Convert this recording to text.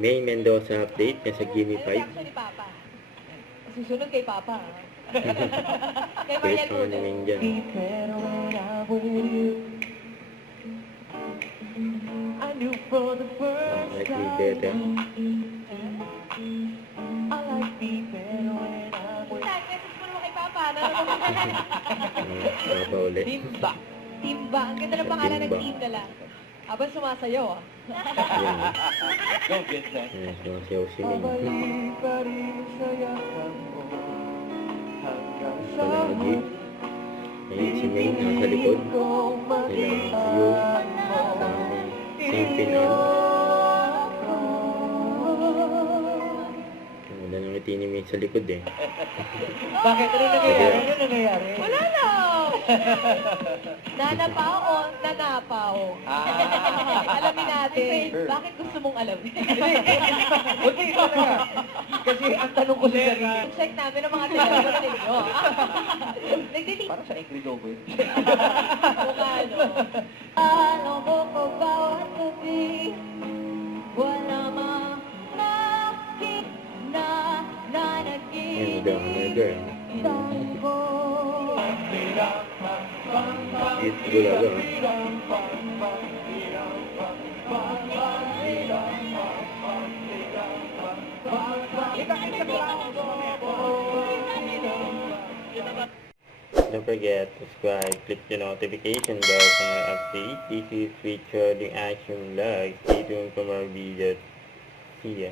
May Mendoza update na sa Gimme 5. Reaction ni Papa. Susunod kay Papa. Kay Wait Mariel mo Puno. namin dyan. Like me better. Message mo naman kay Papa. Papa ulit. Timba. Timba. Ang ganda ng pangalan ng Timba. team nila. Habang sumasayaw ah. Yan. Go, Vincent. Yan, sumasayaw si Ming. Palagi. Ayun si Ming, nasa likod. Kailangan view. Simpin on. Wala nang ngiti ni Ming sa likod eh. Bakit? Ano nangyayari? Ano nangyayari? Wala lang. Nanapaw o nanapaw? Alamin natin. Bakit gusto mong alamin? Hindi, ikaw na nga. Kasi ang tanong ko sa sarili. Check namin ang mga telepono ninyo. Nagdelete. Para sa Ingrid Owen. Mukha, no? Alam mo ko bawat gabi, wala makakit na Ayun, daw, nanaginip. girl. Tango. It's gulaga. Don't forget to subscribe, click the notification bell for my update. This is featured in Action Live. Stay tuned for more videos. See ya.